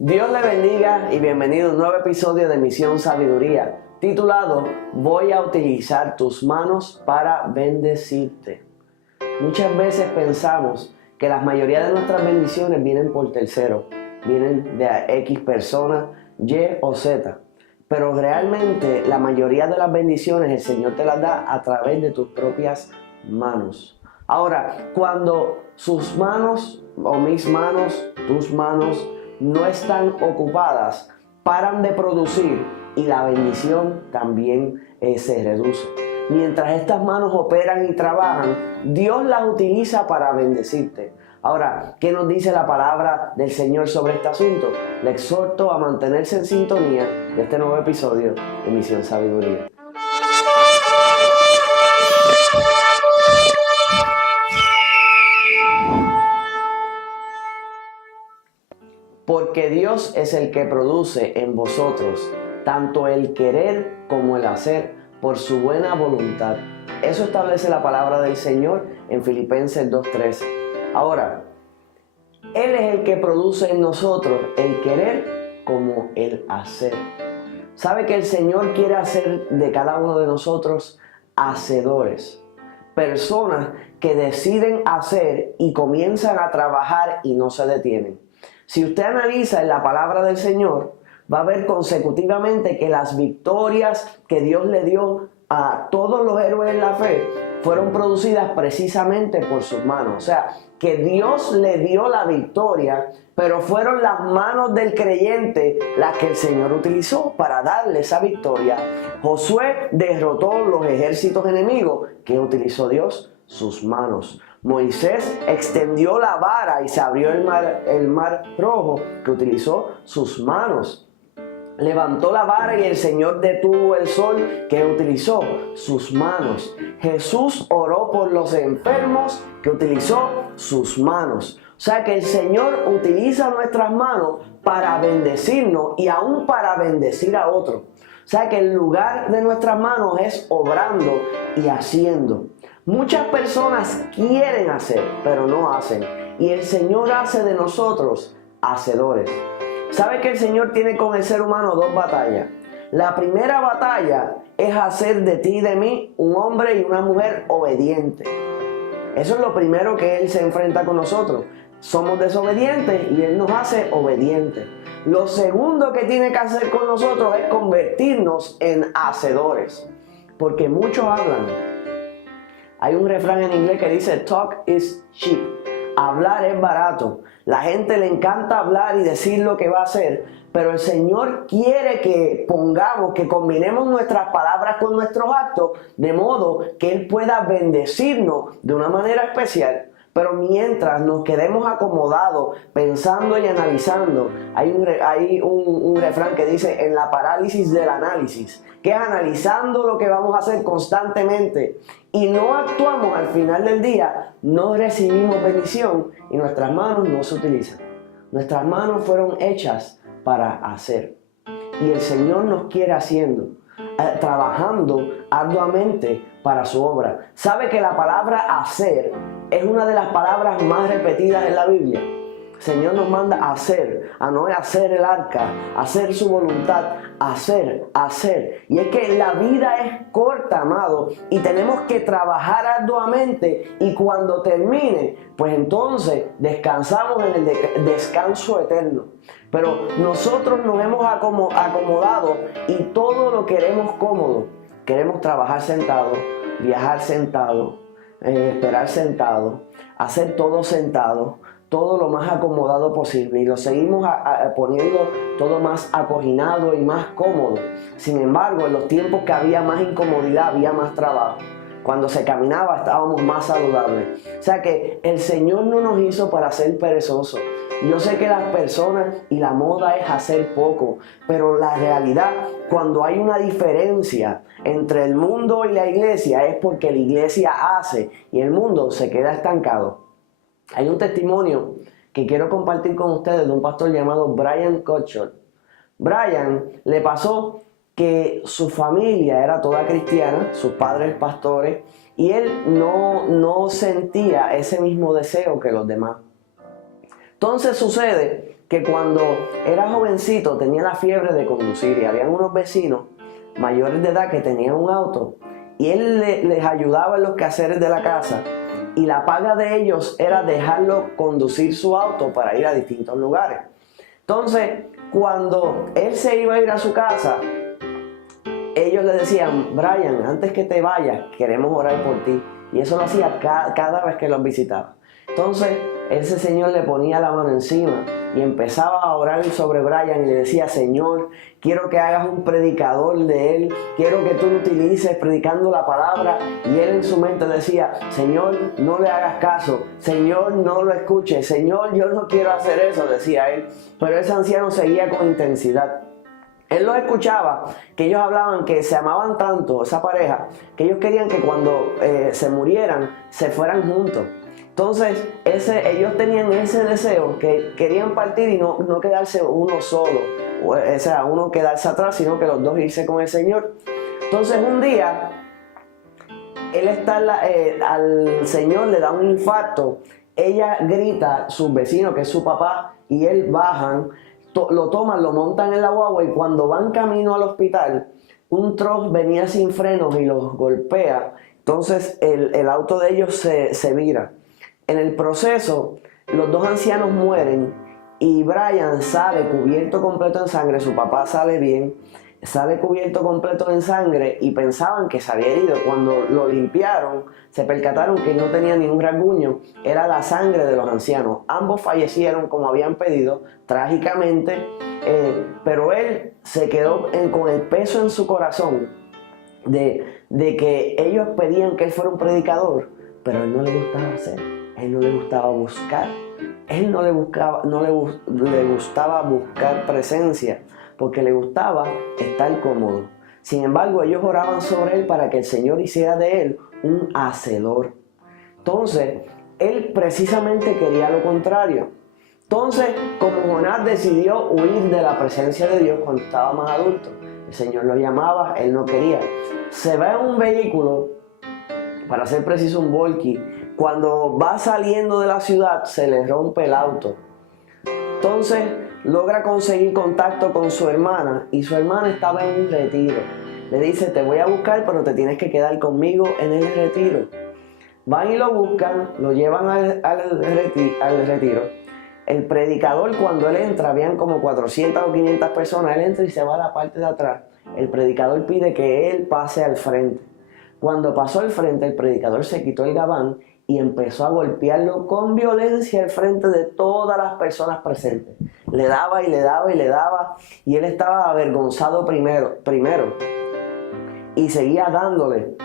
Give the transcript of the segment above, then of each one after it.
Dios le bendiga y bienvenido a un nuevo episodio de Misión Sabiduría, titulado Voy a utilizar tus manos para bendecirte. Muchas veces pensamos que la mayoría de nuestras bendiciones vienen por terceros, vienen de X personas, Y o Z. Pero realmente la mayoría de las bendiciones el Señor te las da a través de tus propias manos. Ahora, cuando sus manos o mis manos, tus manos, no están ocupadas, paran de producir y la bendición también se reduce. Mientras estas manos operan y trabajan, Dios las utiliza para bendecirte. Ahora, ¿qué nos dice la palabra del Señor sobre este asunto? Le exhorto a mantenerse en sintonía de este nuevo episodio de Misión Sabiduría. Porque Dios es el que produce en vosotros tanto el querer como el hacer por su buena voluntad. Eso establece la palabra del Señor en Filipenses 2:13. Ahora, Él es el que produce en nosotros el querer como el hacer. ¿Sabe que el Señor quiere hacer de cada uno de nosotros hacedores? Personas que deciden hacer y comienzan a trabajar y no se detienen. Si usted analiza en la palabra del Señor, va a ver consecutivamente que las victorias que Dios le dio a todos los héroes en la fe fueron producidas precisamente por sus manos. O sea, que Dios le dio la victoria, pero fueron las manos del creyente las que el Señor utilizó para darle esa victoria. Josué derrotó los ejércitos enemigos que utilizó Dios sus manos. Moisés extendió la vara y se abrió el mar rojo que utilizó sus manos. Levantó la vara y el Señor detuvo el sol que utilizó sus manos. Jesús oró por los enfermos que utilizó sus manos. O sea que el Señor utiliza nuestras manos para bendecirnos y aún para bendecir a otros. O sea que el lugar de nuestras manos es obrando y haciendo. Muchas personas quieren hacer, pero no hacen. Y el Señor hace de nosotros hacedores. ¿Sabe que el Señor tiene con el ser humano dos batallas? La primera batalla es hacer de ti y de mí un hombre y una mujer obediente. Eso es lo primero que Él se enfrenta con nosotros. Somos desobedientes y Él nos hace obedientes. Lo segundo que tiene que hacer con nosotros es convertirnos en hacedores. Porque muchos hablan. Hay un refrán en inglés que dice talk is cheap. Hablar es barato. La gente le encanta hablar y decir lo que va a hacer, pero el Señor quiere que que combinemos nuestras palabras con nuestros actos, de modo que Él pueda bendecirnos de una manera especial. Pero mientras nos quedemos acomodados, pensando y analizando, hay un refrán que dice en la parálisis del análisis, que es analizando lo que vamos a hacer constantemente y no actuamos al final del día, no recibimos bendición y nuestras manos no se utilizan. Nuestras manos fueron hechas para hacer y el Señor nos quiere haciendo, trabajando arduamente para su obra. ¿Sabe que la palabra hacer es una de las palabras más repetidas en la Biblia? El Señor nos manda a hacer, a no hacer el arca, a hacer su voluntad, hacer. Y es que la vida es corta, amado, y tenemos que trabajar arduamente y cuando termine, pues entonces descansamos en el descanso eterno. Pero nosotros nos hemos acomodado y todo lo queremos cómodo. Queremos trabajar sentado, viajar sentado, esperar sentado, hacer todo sentado, todo lo más acomodado posible y lo seguimos poniendo todo más acoginado y más cómodo. Sin embargo, en los tiempos que había más incomodidad, había más trabajo. Cuando se caminaba estábamos más saludables. O sea que el Señor no nos hizo para ser perezosos. Yo sé que las personas y la moda es hacer poco, pero la realidad, cuando hay una diferencia entre el mundo y la iglesia, es porque la iglesia hace y el mundo se queda estancado. Hay un testimonio que quiero compartir con ustedes de un pastor llamado Brian Cutshort. Brian le pasó que su familia era toda cristiana, sus padres pastores, y él no sentía ese mismo deseo que los demás. Entonces sucede que cuando era jovencito tenía la fiebre de conducir y habían unos vecinos mayores de edad que tenían un auto y él les ayudaba en los quehaceres de la casa y la paga de ellos era dejarlo conducir su auto para ir a distintos lugares. Entonces, cuando él se iba a ir a su casa, ellos le decían: Brian, antes que te vayas, queremos orar por ti. Y eso lo hacía cada vez que los visitaba. Entonces, ese señor le ponía la mano encima y empezaba a orar sobre Brian y le decía: Señor, quiero que hagas un predicador de él, quiero que tú lo utilices predicando la palabra. Y él en su mente decía: Señor, no le hagas caso, Señor, no lo escuches, Señor, yo no quiero hacer eso, decía él. Pero ese anciano seguía con intensidad. Él los escuchaba, que ellos hablaban que se amaban tanto, esa pareja, que ellos querían que cuando se murieran, se fueran juntos. Entonces, ellos tenían ese deseo, que querían partir y no quedarse uno solo, o sea, uno quedarse atrás, sino que los dos irse con el Señor. Entonces, un día, al Señor le da un infarto, ella grita, sus vecinos, que es su papá, y él bajan, lo toman, lo montan en la guagua y cuando van camino al hospital, un truck venía sin frenos y los golpea. Entonces el auto de ellos se vira. En el proceso, los dos ancianos mueren y Brian sale cubierto completo en sangre. Su papá sale bien, sale cubierto completo en sangre y pensaban que se había herido. Cuando lo limpiaron, se percataron que no tenía ningún rasguño, era la sangre de los ancianos. Ambos fallecieron como habían pedido, trágicamente, pero él se quedó con el peso en su corazón de que ellos pedían que él fuera un predicador, pero a él no le gustaba hacer, a él no le gustaba buscar, a él no le gustaba buscar presencia, porque le gustaba estar cómodo. Sin embargo, ellos oraban sobre él para que el Señor hiciera de él un hacedor. Entonces, él precisamente quería lo contrario. Entonces, como Jonás decidió huir de la presencia de Dios cuando estaba más adulto, el Señor lo llamaba, él no quería. Se va en un vehículo, para ser preciso un volky, cuando va saliendo de la ciudad se le rompe el auto. Entonces, logra conseguir contacto con su hermana y su hermana estaba en un retiro. Le dice: te voy a buscar, pero te tienes que quedar conmigo en el retiro. Van y lo buscan, lo llevan al retiro. El predicador, cuando él entra, habían como 400 o 500 personas, él entra y se va a la parte de atrás. El predicador pide que él pase al frente. Cuando pasó al frente, el predicador se quitó el gabán y empezó a golpearlo con violencia al frente de todas las personas presentes. Le daba y le daba y le daba, y él estaba avergonzado primero, y seguía dándole.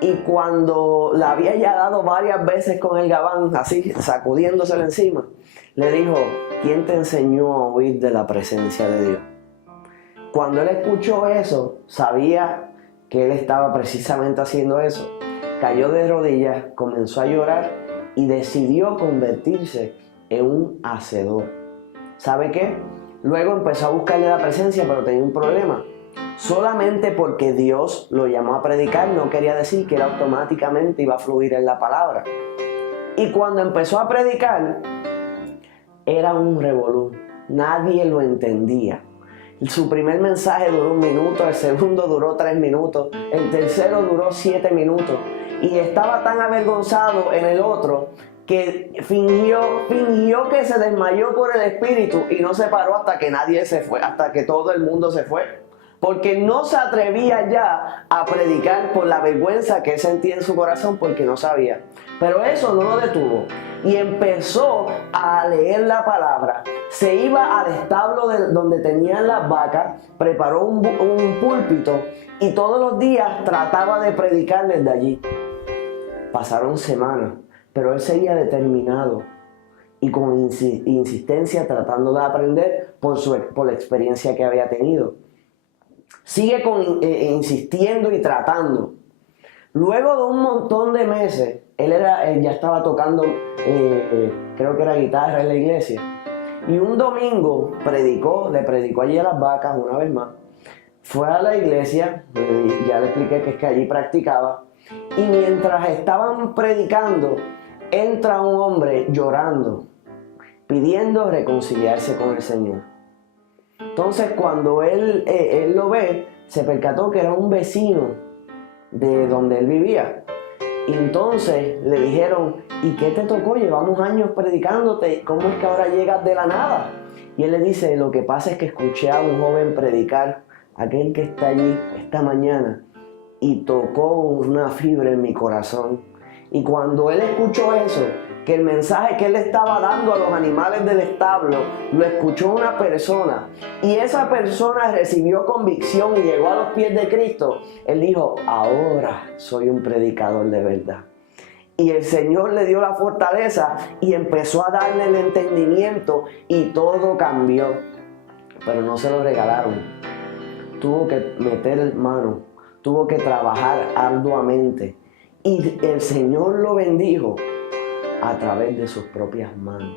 Y cuando le había ya dado varias veces con el gabán, así sacudiéndoselo encima, le dijo: ¿quién te enseñó a huir de la presencia de Dios? Cuando él escuchó eso, sabía que él estaba precisamente haciendo eso. Cayó de rodillas, comenzó a llorar y decidió convertirse en un hacedor. ¿Sabe qué? Luego empezó a buscarle la presencia, pero tenía un problema. Solamente porque Dios lo llamó a predicar no quería decir que él automáticamente iba a fluir en la palabra. Y cuando empezó a predicar, era un revolú. Nadie lo entendía. Su primer mensaje duró 1 minuto, el segundo duró 3 minutos, el tercero duró 7 minutos. Y estaba tan avergonzado en el otro que fingió que se desmayó por el espíritu y no se paró hasta que nadie se fue, hasta que todo el mundo se fue. Porque no se atrevía ya a predicar por la vergüenza que él sentía en su corazón, porque no sabía. Pero eso no lo detuvo. Y empezó a leer la palabra. Se iba al establo donde tenían las vacas, preparó un púlpito y todos los días trataba de predicar desde allí. Pasaron semanas, pero él seguía determinado y con insistencia tratando de aprender por la experiencia que había tenido. Sigue insistiendo y tratando. Luego de un montón de meses, él ya estaba tocando, creo que era guitarra en la iglesia. Y un domingo le predicó allí a las vacas una vez más. Fue a la iglesia, ya le expliqué que es que allí practicaba. Y mientras estaban predicando, entra un hombre llorando, pidiendo reconciliarse con el Señor. Entonces cuando él lo ve, se percató que era un vecino de donde él vivía. Y entonces le dijeron, ¿y qué te tocó? Llevamos años predicándote, ¿cómo es que ahora llegas de la nada? Y él le dice, lo que pasa es que escuché a un joven predicar, aquel que está allí esta mañana, y tocó una fibra en mi corazón. Y cuando él escuchó eso, que el mensaje que él estaba dando a los animales del establo, lo escuchó una persona, y esa persona recibió convicción y llegó a los pies de Cristo, él dijo, ahora soy un predicador de verdad. Y el Señor le dio la fortaleza y empezó a darle el entendimiento y todo cambió. Pero no se lo regalaron. Tuvo que meter mano, tuvo que trabajar arduamente. Y el Señor lo bendijo a través de sus propias manos.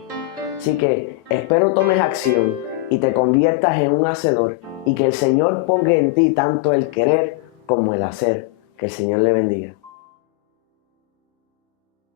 Así que espero tomes acción y te conviertas en un hacedor y que el Señor ponga en ti tanto el querer como el hacer. Que el Señor le bendiga.